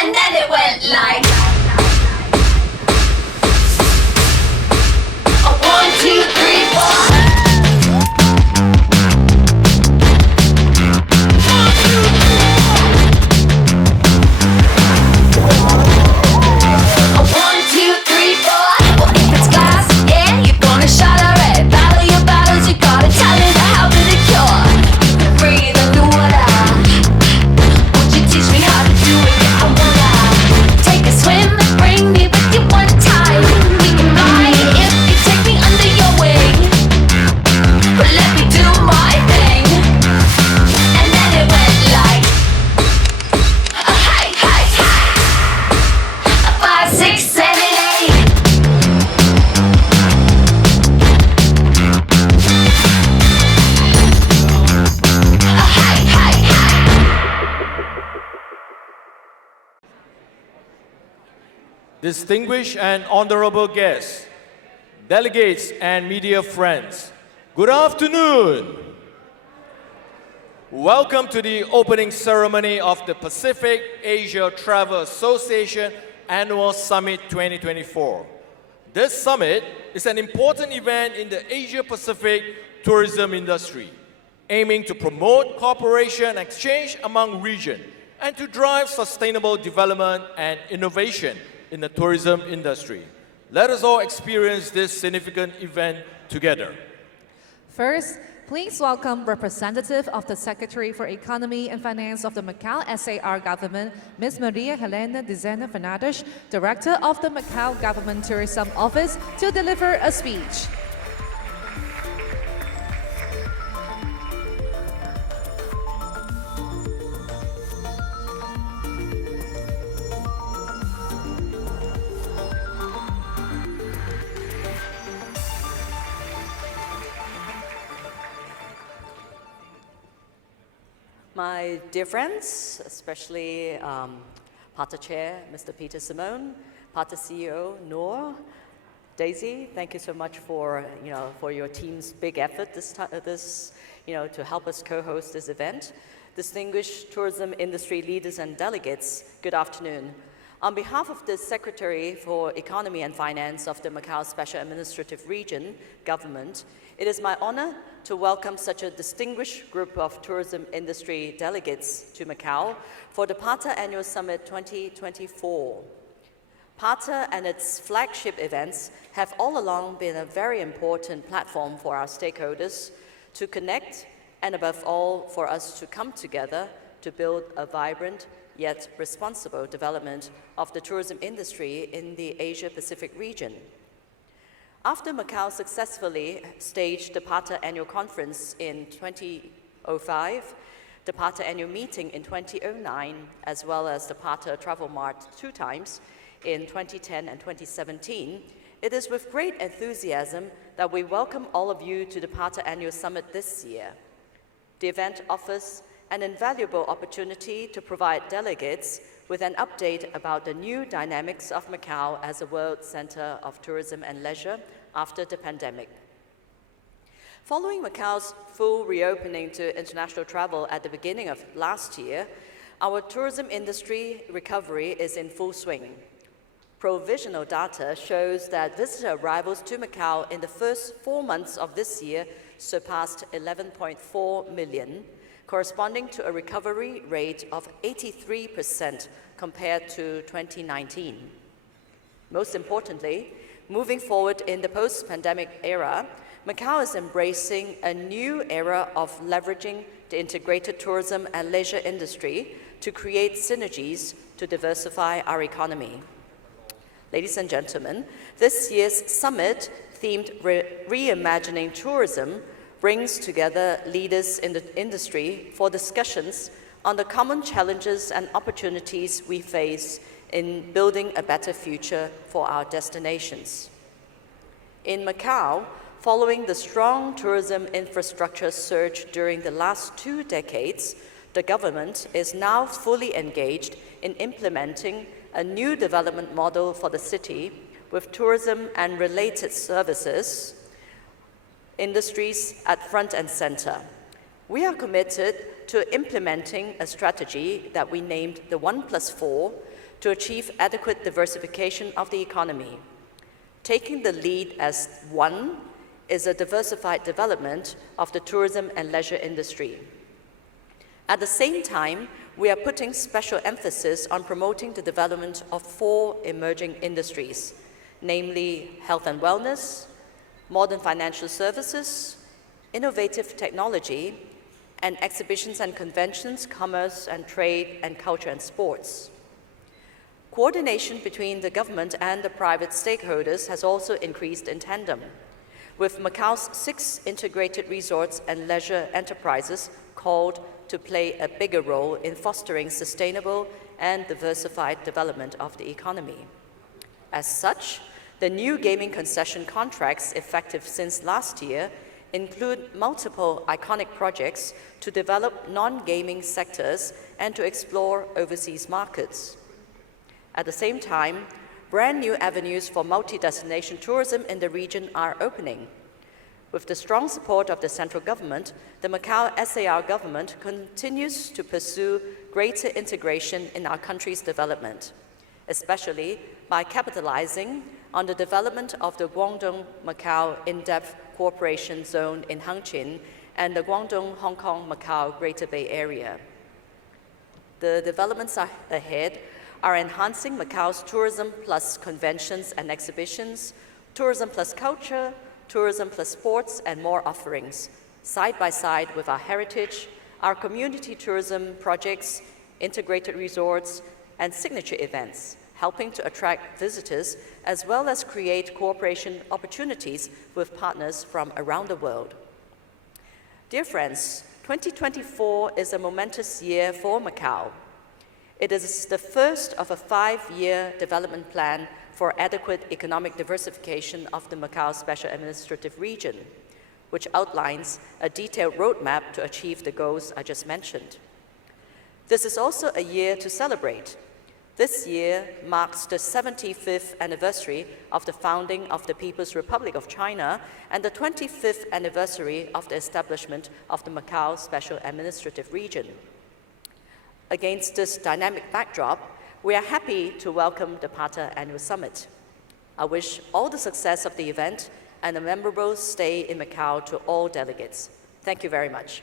And then it went like a 1, 2, 3, 4. Distinguished and honorable guests, delegates and media friends, good afternoon. Welcome to the opening ceremony of the Pacific Asia Travel Association Annual Summit 2024. This summit is an important event in the Asia-Pacific tourism industry, aiming to promote cooperation and exchange among regions and to drive sustainable development and innovation in the tourism industry. Let us all experience this significant event together. First, please welcome representative of the Secretary for Economy and Finance of the Macau SAR Government, Ms. Maria Helena Dizena Fernandes, Director of the Macau Government Tourism Office, to deliver a speech. My dear friends, especially PATA Chair, Mr. Peter Simone, PATA CEO, Noor, Daisy, thank you so much for your team's big effort to help us co-host this event. Distinguished tourism industry leaders and delegates, good afternoon. On behalf of the Secretary for Economy and Finance of the Macau Special Administrative Region Government, it is my honor to welcome such a distinguished group of tourism industry delegates to Macau for the PATA Annual Summit 2024. PATA and its flagship events have all along been a very important platform for our stakeholders to connect and above all for us to come together to build a vibrant yet responsible development of the tourism industry in the Asia-Pacific region. After Macau successfully staged the PATA Annual Conference in 2005, the PATA Annual Meeting in 2009, as well as the PATA Travel Mart 2 times in 2010 and 2017, it is with great enthusiasm that we welcome all of you to the PATA Annual Summit this year. The event offers an invaluable opportunity to provide delegates with an update about the new dynamics of Macau as a world center of tourism and leisure after the pandemic. Following Macau's full reopening to international travel at the beginning of last year, our tourism industry recovery is in full swing. Provisional data shows that visitor arrivals to Macau in the first 4 months of this year surpassed 11.4 million, corresponding to a recovery rate of 83% compared to 2019. Most importantly, moving forward in the post-pandemic era, Macau is embracing a new era of leveraging the integrated tourism and leisure industry to create synergies to diversify our economy. Ladies and gentlemen, this year's summit, themed Reimagining Tourism, brings together leaders in the industry for discussions on the common challenges and opportunities we face in building a better future for our destinations. In Macau, following the strong tourism infrastructure surge during the last 2 decades, the government is now fully engaged in implementing a new development model for the city with tourism and related services industries at front and center. We are committed to implementing a strategy that we named the 1+4 to achieve adequate diversification of the economy. Taking the lead as one is a diversified development of the tourism and leisure industry. At the same time, we are putting special emphasis on promoting the development of 4 emerging industries, namely health and wellness, modern financial services, innovative technology, and exhibitions and conventions, commerce and trade, and culture and sports. Coordination between the government and the private stakeholders has also increased in tandem, with Macau's 6 integrated resorts and leisure enterprises called to play a bigger role in fostering sustainable and diversified development of the economy. As such, the new gaming concession contracts effective since last year include multiple iconic projects to develop non-gaming sectors and to explore overseas markets. At the same time, brand new avenues for multi-destination tourism in the region are opening. With the strong support of the central government, the Macau SAR government continues to pursue greater integration in our country's development, especially by capitalizing on the development of the Guangdong-Macau In-Depth Cooperation Zone in Hengqin and the Guangdong-Hong Kong-Macau Greater Bay Area. The developments ahead are enhancing Macau's tourism plus conventions and exhibitions, tourism plus culture, tourism plus sports, and more offerings, side by side with our heritage, our community tourism projects, integrated resorts, and signature events, helping to attract visitors as well as create cooperation opportunities with partners from around the world. Dear friends, 2024 is a momentous year for Macau. It is the first of a 5-year development plan for adequate economic diversification of the Macau Special Administrative Region, which outlines a detailed roadmap to achieve the goals I just mentioned. This is also a year to celebrate. This year marks the 75th anniversary of the founding of the People's Republic of China and the 25th anniversary of the establishment of the Macau Special Administrative Region. Against this dynamic backdrop, we are happy to welcome the PATA Annual Summit. I wish all the success of the event and a memorable stay in Macau to all delegates. Thank you very much.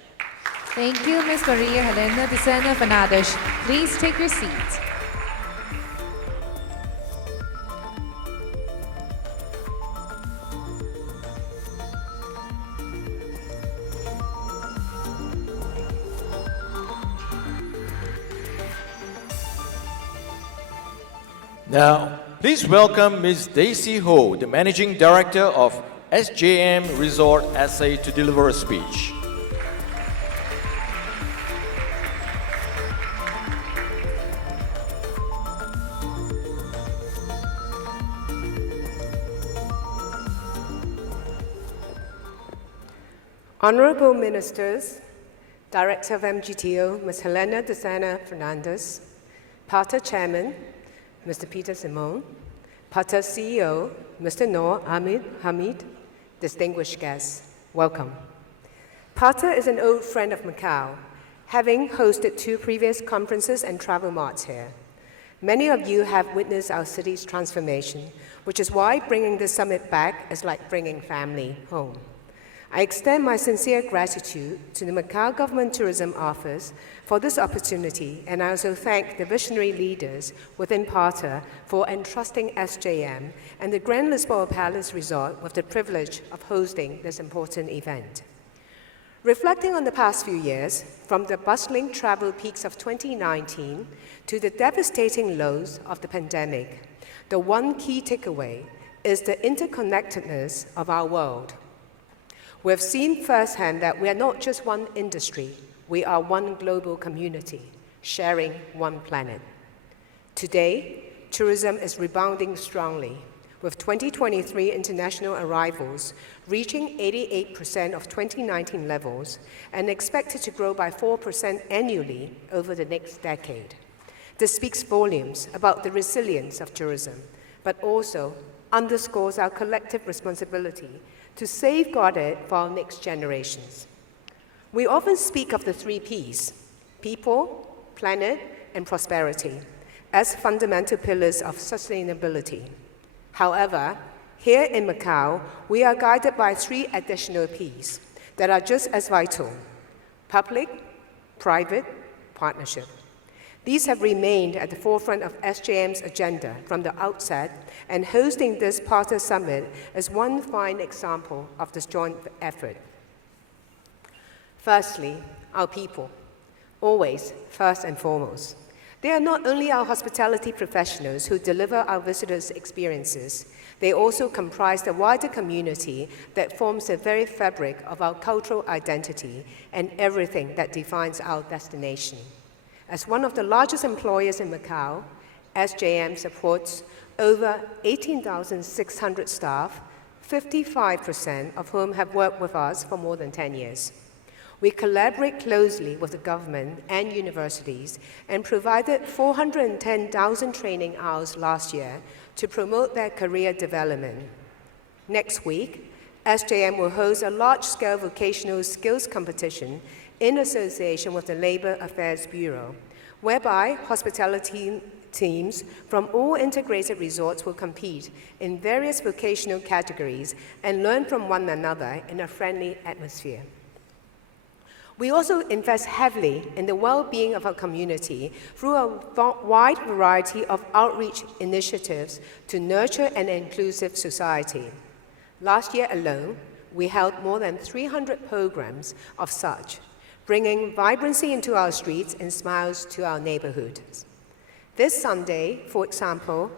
Thank you, Ms. Maria Helena de Sena Fernandes. Please take your seat. Now, please welcome Ms. Daisy Ho, the Managing Director of SJM Resort SA, to deliver a speech. Honorable Ministers, Director of MGTO, Ms. Helena de Sena Fernandes, PATA Chairman, Mr. Peter Simon, PATA CEO, Mr. Noor Ahmed Hamid, distinguished guests, welcome. PATA is an old friend of Macau, having hosted 2 previous conferences and travel marts here. Many of you have witnessed our city's transformation, which is why bringing this summit back is like bringing family home. I extend my sincere gratitude to the Macau Government Tourism Office for this opportunity, and I also thank the visionary leaders within PATA for entrusting SJM and the Grand Lisboa Palace Resort with the privilege of hosting this important event. Reflecting on the past few years, from the bustling travel peaks of 2019 to the devastating lows of the pandemic, the one key takeaway is the interconnectedness of our world. We have seen firsthand that we are not just one industry, we are one global community, sharing one planet. Today, tourism is rebounding strongly, with 2023 international arrivals reaching 88% of 2019 levels and expected to grow by 4% annually over the next decade. This speaks volumes about the resilience of tourism, but also underscores our collective responsibility to safeguard it for our next generations. We often speak of the 3 Ps: people, planet, and prosperity. as fundamental pillars of sustainability. However, here in Macau, we are guided by 3 additional Ps that are just as vital: public, private, partnership. These have remained at the forefront of SJM's agenda from the outset, and hosting this Partner Summit is one fine example of this joint effort. Firstly, our people, always first and foremost. They are not only our hospitality professionals who deliver our visitors' experiences, they also comprise the wider community that forms the very fabric of our cultural identity and everything that defines our destination. As one of the largest employers in Macau, SJM supports over 18,600 staff, 55% of whom have worked with us for more than 10 years. We collaborate closely with the government and universities and provided 410,000 training hours last year to promote their career development. Next week, SJM will host a large-scale vocational skills competition in association with the Labor Affairs Bureau, whereby hospitality teams from all integrated resorts will compete in various vocational categories and learn from one another in a friendly atmosphere. We also invest heavily in the well-being of our community through a wide variety of outreach initiatives to nurture an inclusive society. Last year alone, we held more than 300 programs of such, bringing vibrancy into our streets and smiles to our neighborhoods. This Sunday, for example,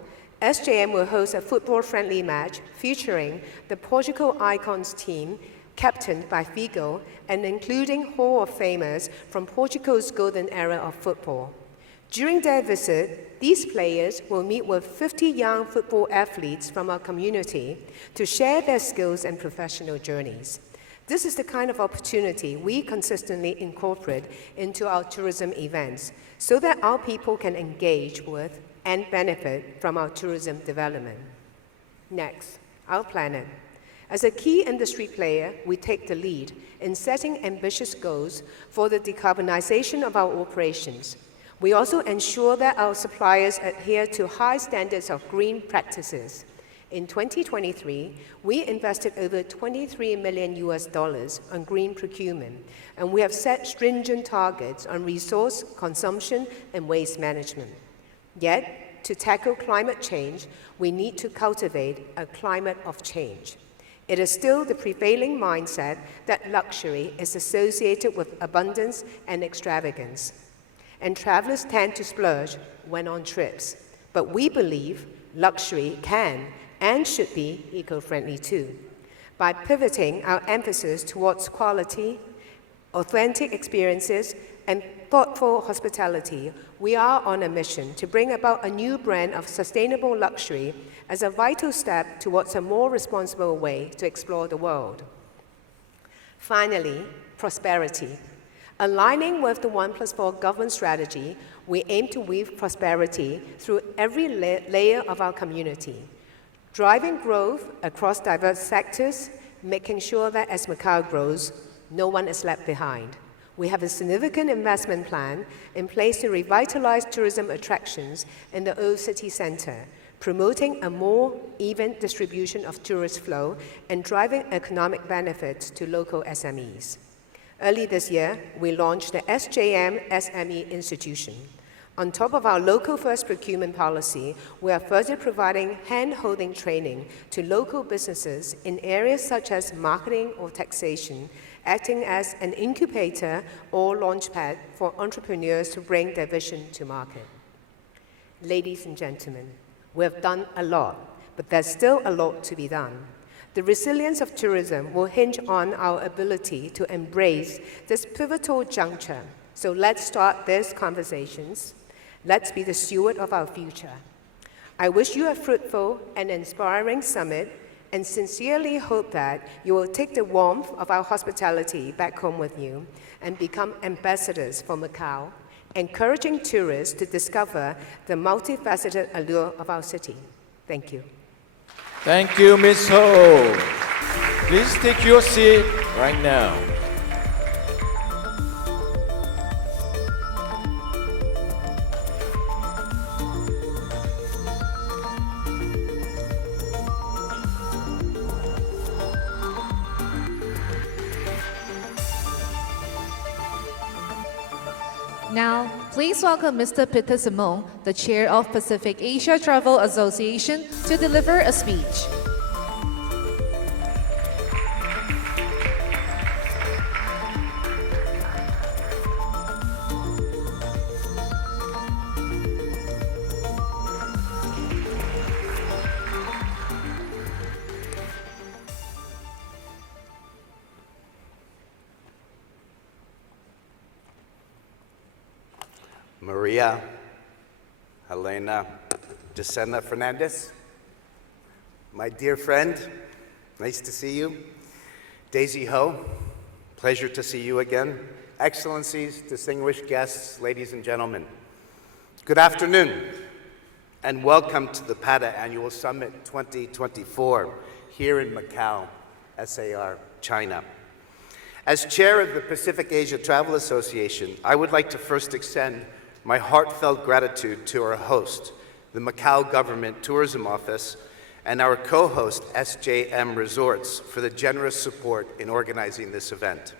SJM will host a football-friendly match featuring the Portugal Icons team, captained by Figo, and including Hall of Famers from Portugal's golden era of football. During their visit, these players will meet with 50 young football athletes from our community to share their skills and professional journeys. This is the kind of opportunity we consistently incorporate into our tourism events so that our people can engage with and benefit from our tourism development. Next, our planet. As a key industry player, we take the lead in setting ambitious goals for the decarbonization of our operations. We also ensure that our suppliers adhere to high standards of green practices. In 2023, we invested over $23 million on green procurement, and we have set stringent targets on resource consumption and waste management. Yet, to tackle climate change, we need to cultivate a climate of change. It is still the prevailing mindset that luxury is associated with abundance and extravagance, and travelers tend to splurge when on trips. But we believe luxury can and should be eco-friendly too. By pivoting our emphasis towards quality, authentic experiences, and thoughtful hospitality, we are on a mission to bring about a new brand of sustainable luxury as a vital step towards a more responsible way to explore the world. Finally, prosperity. Aligning with the 1+4 government strategy, we aim to weave prosperity through every layer of our community, driving growth across diverse sectors, making sure that as Macau grows, no one is left behind. We have a significant investment plan in place to revitalize tourism attractions in the old city center, promoting a more even distribution of tourist flow and driving economic benefits to local SMEs. Early this year, we launched the SJM SME Institution. On top of our local-first procurement policy, we are further providing hand-holding training to local businesses in areas such as marketing or taxation, acting as an incubator or launchpad for entrepreneurs to bring their vision to market. Ladies and gentlemen, we have done a lot, but there's still a lot to be done. The resilience of tourism will hinge on our ability to embrace this pivotal juncture. So let's start these conversations. Let's be the steward of our future. I wish you a fruitful and inspiring summit and sincerely hope that you will take the warmth of our hospitality back home with you and become ambassadors for Macau, encouraging tourists to discover the multifaceted allure of our city. Thank you. Thank you, Ms. Ho. Please take your seat right now. Now, please welcome Mr. Peter Simon, the Chair of Pacific Asia Travel Association, to deliver a speech. Maria Helena Desena Fernandez, my dear friend, nice to see you. Daisy Ho, pleasure to see you again. Excellencies, distinguished guests, ladies and gentlemen, good afternoon and welcome to the PATA Annual Summit 2024 here in Macau, SAR, China. As chair of the Pacific Asia Travel Association, I would like to first extend my heartfelt gratitude to our host, the Macau Government Tourism Office, and our co-host, SJM Resorts, for the generous support in organizing this event.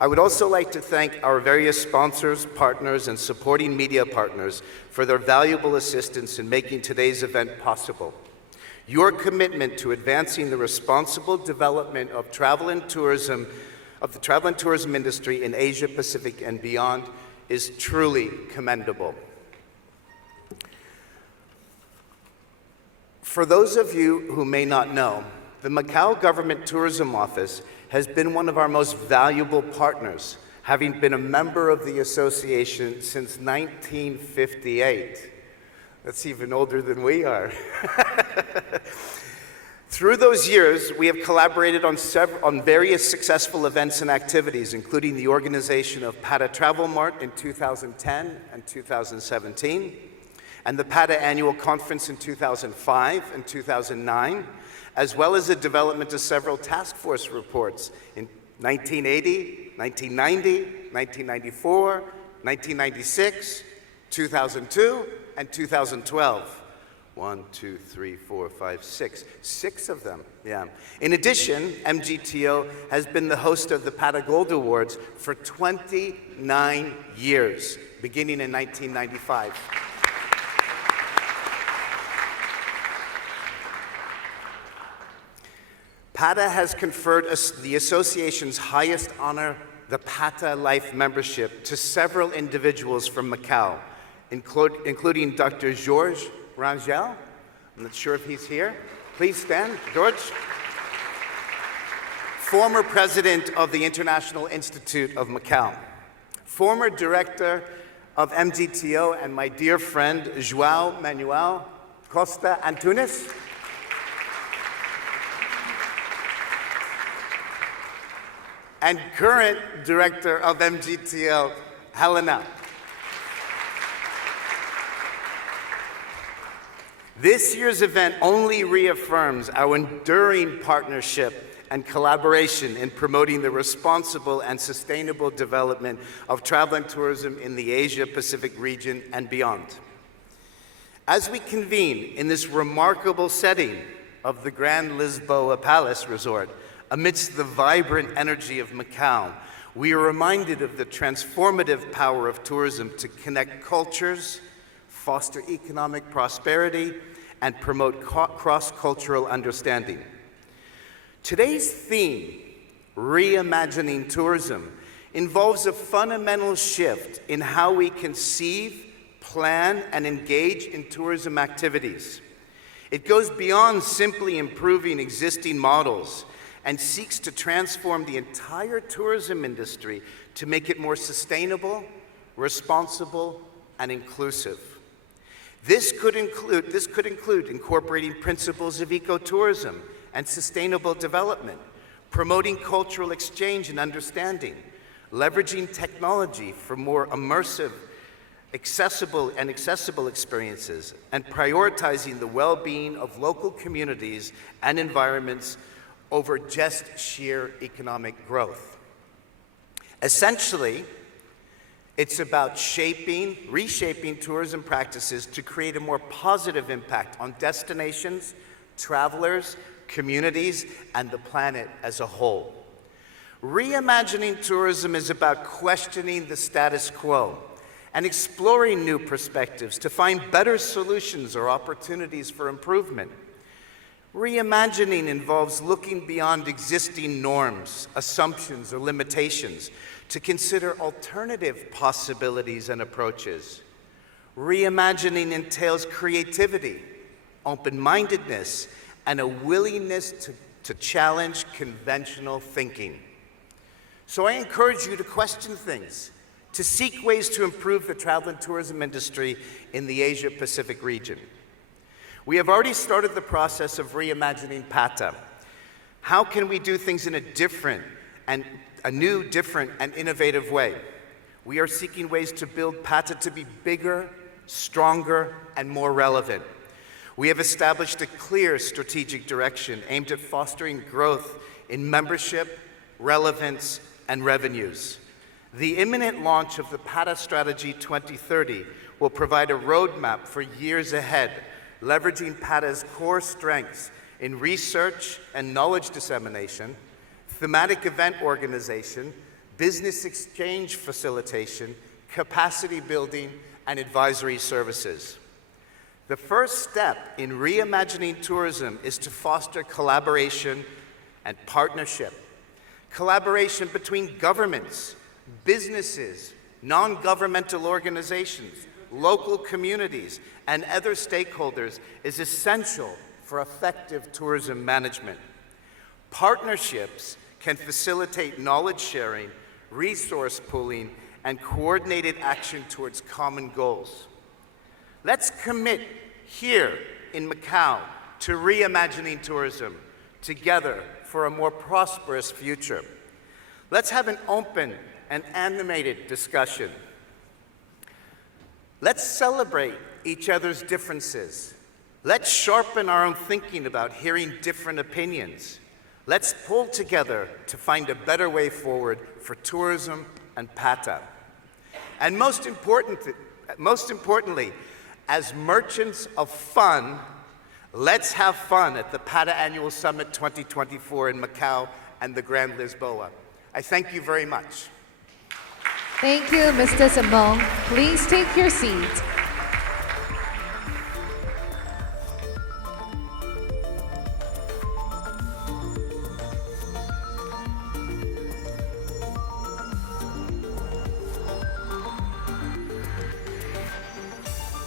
I would also like to thank our various sponsors, partners, and supporting media partners for their valuable assistance in making today's event possible. Your commitment to advancing the responsible development of the travel and tourism industry in Asia Pacific and beyond is truly commendable. For those of you who may not know, the Macau Government Tourism Office has been one of our most valuable partners, having been a member of the association since 1958. That's even older than we are. Through those years, we have collaborated on various successful events and activities, including the organization of PATA Travel Mart in 2010 and 2017, and the PATA Annual Conference in 2005 and 2009, as well as the development of several task force reports in 1980, 1990, 1994, 1996, 2002, and 2012. 1, 2, 3, 4, 5, 6. 6 of them, yeah. In addition, MGTO has been the host of the PATA Gold Awards for 29 years, beginning in 1995. PATA has conferred the association's highest honor, the PATA Life Membership, to several individuals from Macau, including Dr. Georges Rangel. I'm not sure if he's here. Please stand, George. Former president of the International Institute of Macau. Former director of MGTO and my dear friend, João Manuel Costa Antunes. And current director of MGTO, Helena. This year's event only reaffirms our enduring partnership and collaboration in promoting the responsible and sustainable development of travel and tourism in the Asia-Pacific region and beyond. As we convene in this remarkable setting of the Grand Lisboa Palace Resort, amidst the vibrant energy of Macau, we are reminded of the transformative power of tourism to connect cultures, foster economic prosperity, and promote cross-cultural understanding. Today's theme, Reimagining Tourism, involves a fundamental shift in how we conceive, plan, and engage in tourism activities. It goes beyond simply improving existing models and seeks to transform the entire tourism industry to make it more sustainable, responsible, and inclusive. This could include incorporating principles of ecotourism and sustainable development, promoting cultural exchange and understanding, leveraging technology for more immersive, accessible experiences, and prioritizing the well-being of local communities and environments over just sheer economic growth. Essentially, it's about reshaping tourism practices to create a more positive impact on destinations, travelers, communities, and the planet as a whole. Reimagining tourism is about questioning the status quo and exploring new perspectives to find better solutions or opportunities for improvement. Reimagining involves looking beyond existing norms, assumptions, or limitations to consider alternative possibilities and approaches. Reimagining entails creativity, open-mindedness, and a willingness to challenge conventional thinking. So I encourage you to question things, to seek ways to improve the travel and tourism industry in the Asia-Pacific region. We have already started the process of reimagining PATA. How can we do things in a new, different, and innovative way? We are seeking ways to build PATA to be bigger, stronger, and more relevant. We have established a clear strategic direction aimed at fostering growth in membership, relevance, and revenues. The imminent launch of the PATA Strategy 2030 will provide a roadmap for years ahead, leveraging PATA's core strengths in research and knowledge dissemination, thematic event organization, business exchange facilitation, capacity building, and advisory services. The first step in reimagining tourism is to foster collaboration and partnership. Collaboration between governments, businesses, non-governmental organizations, local communities, and other stakeholders is essential for effective tourism management. Partnerships can facilitate knowledge sharing, resource pooling, and coordinated action towards common goals. Let's commit here in Macau to reimagining tourism together for a more prosperous future. Let's have an open and animated discussion. Let's celebrate each other's differences. Let's sharpen our own thinking about hearing different opinions. Let's pull together to find a better way forward for tourism and PATA. And most importantly, as merchants of fun, let's have fun at the PATA Annual Summit 2024 in Macau and the Grand Lisboa. I thank you very much. Thank you, Mr. Simon. Please take your seat.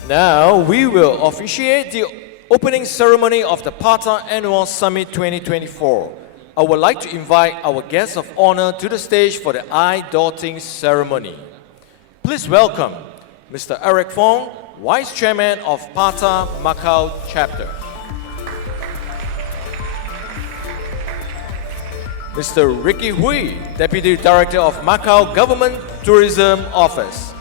Now we will officiate the opening ceremony of the PATA Annual Summit 2024. I would like to invite our guests of honor to the stage for the eye-dotting ceremony. Please welcome Mr. Eric Fong, Vice Chairman of PATA Macau Chapter. Mr. Ricky Hui, Deputy Director of Macau Government Tourism Office.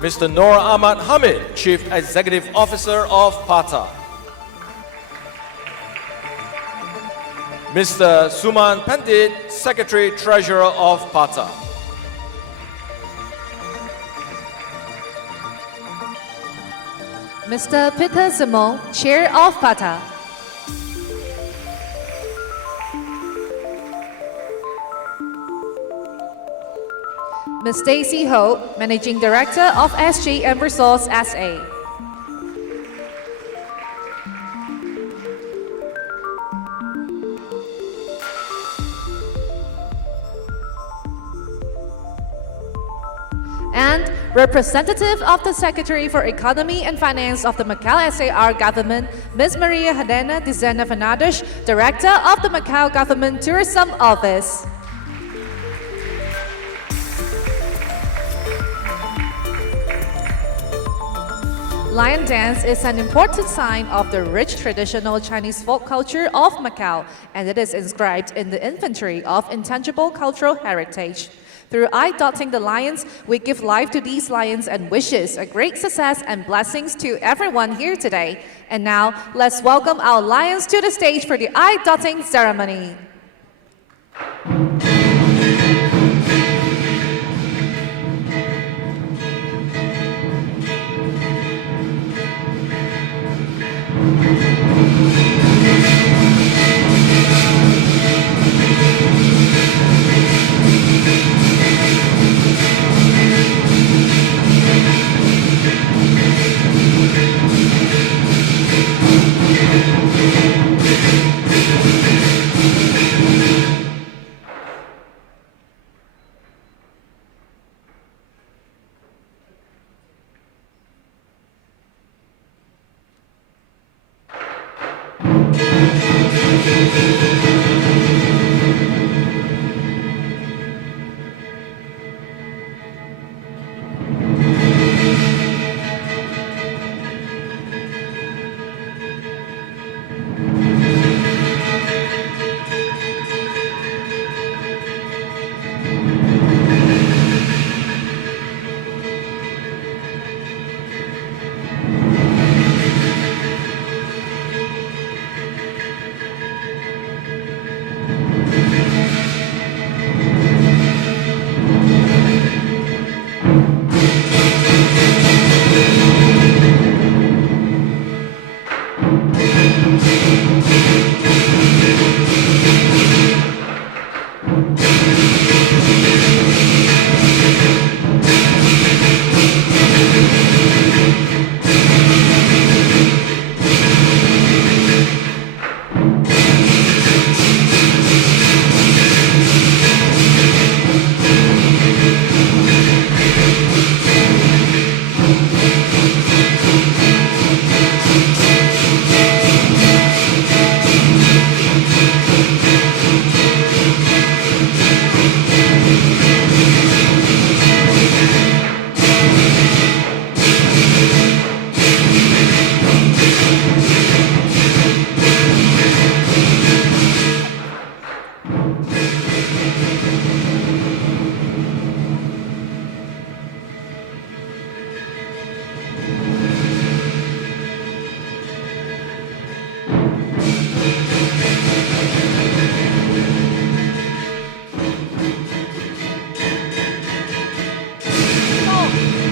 Mr. Noor Ahmad Hamid, Chief Executive Officer of PATA. Mr. Suman Pandit, Secretary Treasurer of PATA. Mr. Peter Simon, Chair of PATA. Ms. Stacy Ho, Managing Director of SJ Resource SA. And representative of the Secretary for Economy and Finance of the Macau SAR Government, Ms. Maria Helena Dizena Fernandes, Director of the Macau Government Tourism Office. Lion dance is an important sign of the rich traditional Chinese folk culture of Macau, and it is inscribed in the inventory of intangible cultural heritage. Through eye-dotting the lions, we give life to these lions and wishes a great success and blessings to everyone here today. And now, let's welcome our lions to the stage for the eye-dotting ceremony.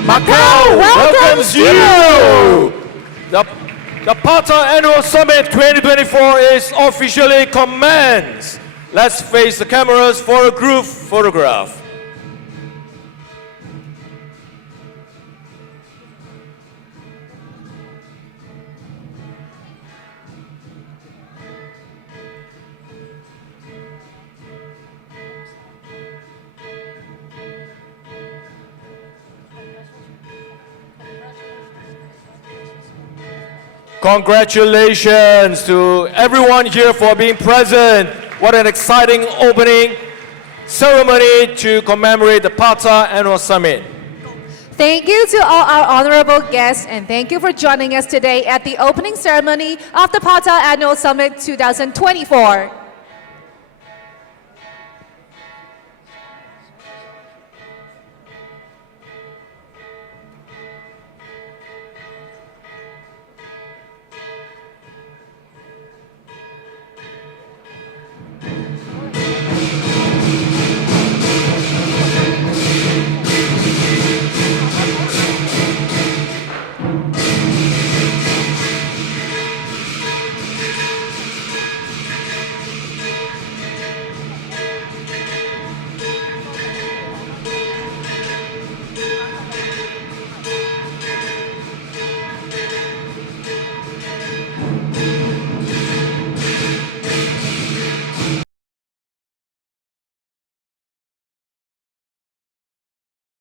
Macau welcomes you! The PATA Annual Summit 2024 is officially commenced. Let's face the cameras for a group photograph. Congratulations to everyone here for being present. What an exciting opening ceremony to commemorate the PATA Annual Summit. Thank you to all our honorable guests, and thank you for joining us today at the opening ceremony of the PATA Annual Summit 2024.